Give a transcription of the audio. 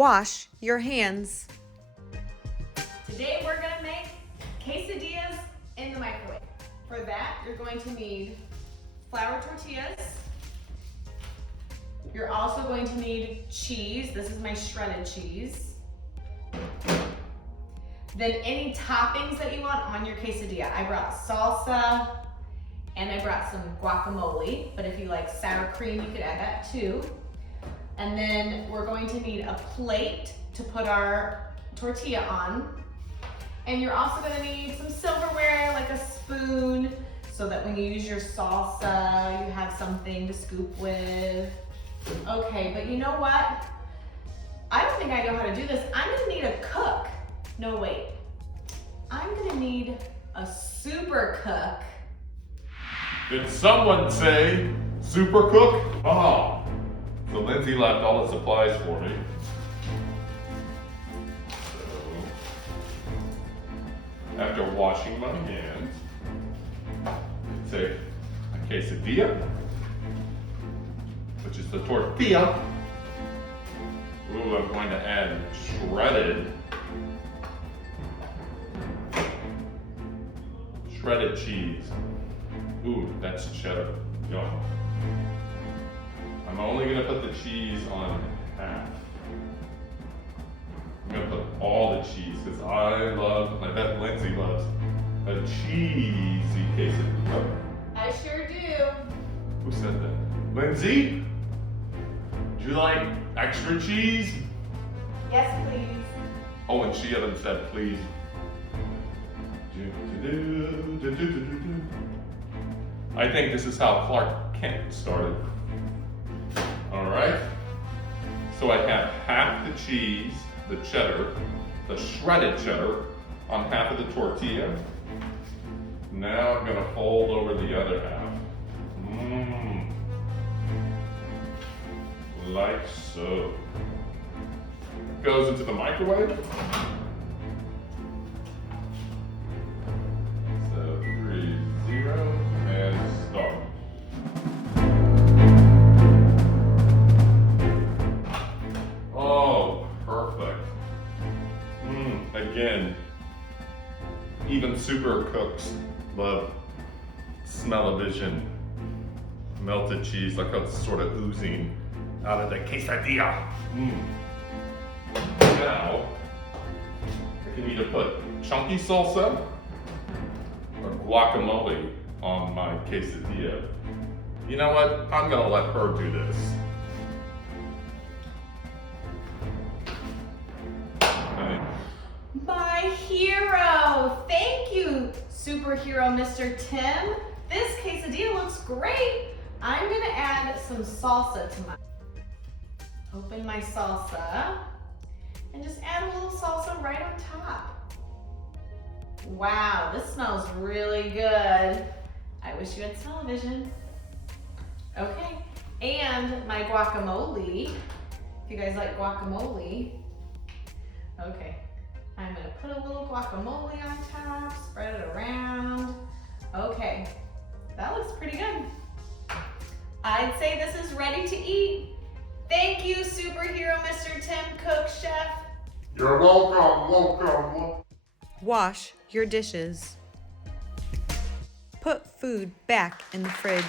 Wash your hands. Today we're gonna make quesadillas in the microwave. For that, you're going to need flour tortillas. You're also going to need cheese. This is my shredded cheese. Then any toppings that you want on your quesadilla. I brought salsa and I brought some guacamole, but if you like sour cream, you could add that too. And then we're going to need a plate to put our tortilla on. And you're also gonna need some silverware, like a spoon, so that when you use your salsa, you have something to scoop with. Okay, but you know what? I don't think I know how to do this. I'm gonna need a cook. No, wait. I'm gonna need a super cook. Did someone say super cook? Oh. So Lindsay left all the supplies for me. So, after washing my hands, take a quesadilla, which is the tortilla. Ooh, I'm going to add shredded cheese. Ooh, that's cheddar. Yum. I'm only gonna put the cheese on half. I'm gonna put all the cheese because I bet Lindsay loves a cheesy quesadilla. I sure do. Who said that? Lindsay? Do you like extra cheese? Yes, please. Oh, and she even said please. I think this is how Clark Kent started. All right, so I have half the cheese, the cheddar, the shredded cheddar on half of the tortilla. Now I'm gonna fold over the other half. Like so. Goes into the microwave. So 3-0 and start. Oh, perfect. Again, even super cooks love smell-o-vision. Melted cheese, like how it's sort of oozing out of the quesadilla. Now, I can either put chunky salsa or guacamole on my quesadilla. You know what? I'm gonna let her do this. My hero! Thank you, superhero Mr. Tim. This quesadilla looks great. I'm gonna add some salsa to mine. Open my salsa and just add a little salsa right on top. Wow, this smells really good. I wish you had smell-o-vision. Okay, and my guacamole. If you guys like guacamole. Okay, I'm gonna put a little guacamole on top, spread it around. Okay, that looks pretty good. I'd say this is ready to eat. Thank you, superhero Mr. Tim Cook Chef. You're welcome. Wash your dishes. Put food back in the fridge.